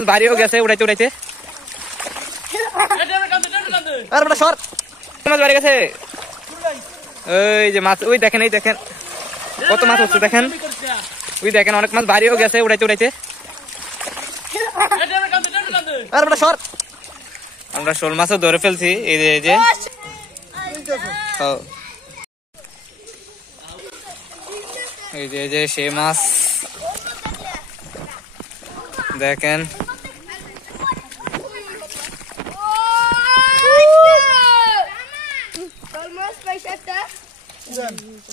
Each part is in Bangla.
भारी हो गया से उड़ाइते उड़ाइते আর বড় সর মাছ বাড়ি গেছে এই যে মাছ ওই দেখেন এই দেখেন কত মাছ হচ্ছে দেখেন ওই দেখেন অনেক মাছ ভারী হয়ে গেছে উড়াইতে উড়াইতে আর বড় সর আমরা শোল মাছও ধরে ফেলছি এই যে এই যে সে মাছ দেখেন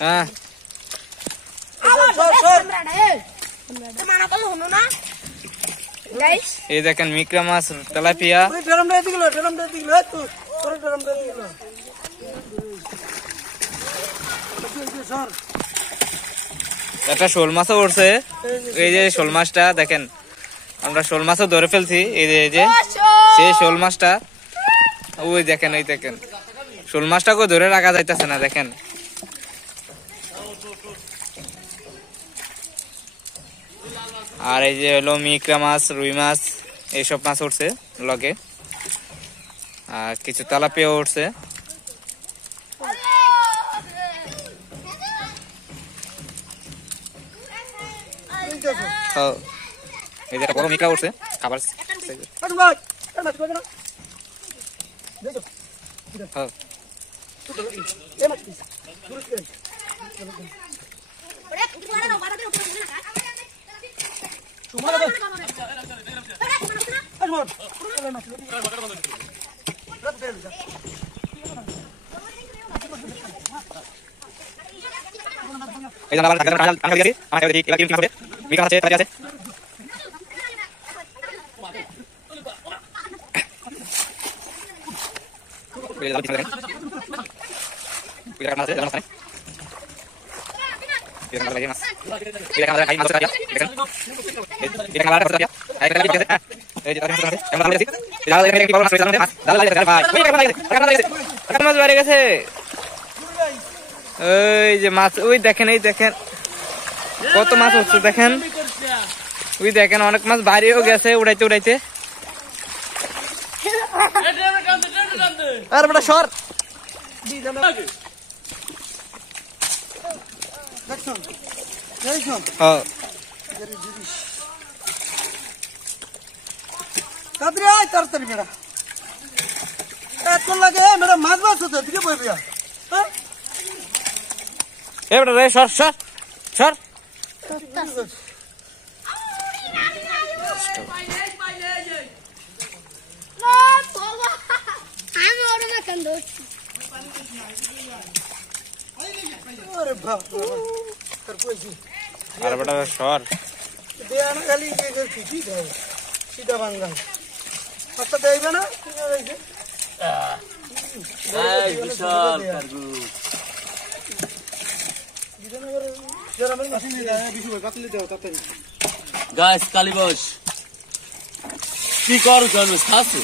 হ্যাঁ এই দেখেন মিকরা মাছ তেলাপিয়া একটা শোল মাছও উঠছে এই যে শোল মাছটা দেখেন আমরা শোল মাছও ধরে ফেলছি এই যে সেই শোল মাছটা ওই দেখেন এই দেখেন শোল মাছটাকে ধরে রাখা যাইতেছে না দেখেন আর এই যে হলো মিকরা মাছ রুই মাছ এইসব মাছ উঠছে লগে আর কিছু তেলাপিয়া উঠছে এই যে বড় মিকরা উঠছে খাবার মাছ বাড়ি গেছে ওই যে মাছ ওই দেখেন এই দেখেন কত মাছ হচ্ছে দেখেন ওই দেখেন অনেক মাছ ভারী হয়ে গেছে উড়াইতে উড়াইতে আর বড় সর মাছ মাছ হচ্ছে দিকে বইবে এবারে রে সর সর সর আর বড় সর খালি সিধা বাংলা আচ্ছা দেখবে না গাছ কালীবস কি করু খাসু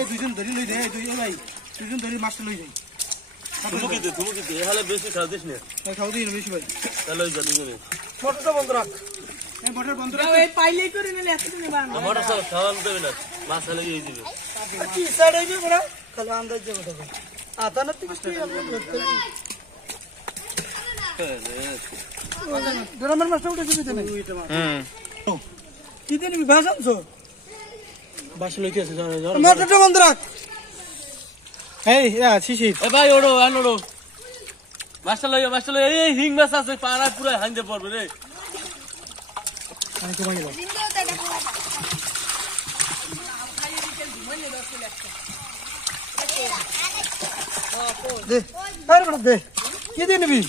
দুজন ধরি লই দেয় দুজন ধরি মাছটা লই যাই বেশি খাও দিস না খাও দিই বেশি ভাই তাহলে মোটরটা বন্ধ রাখ মোটর বন্ধ রাখ পাইলেই করে নিলে এত দিন বানা মোটর সব খাওয়ান দেবে না মাছ হলে গিয়ে দিবে কি সাইড হইবে বড় খালি আন্দাজ যাবে তবে আতানা থেকে কি আমরা ধরতে ড্রামের মাছটা উঠে দিতে না কি দেন ভাষানছো বাস লইতে আছে মোটরটা বন্ধ রাখ এই শিশি এ ভাই ওড়ো আনোড়ো মাছটা লইও এই হিং মাছ আছে পাড়া পুরো হাইন্দে পড়বে রে আমি তোমাকে দাও দে আরে বড় দে কি দিয়ে নিবি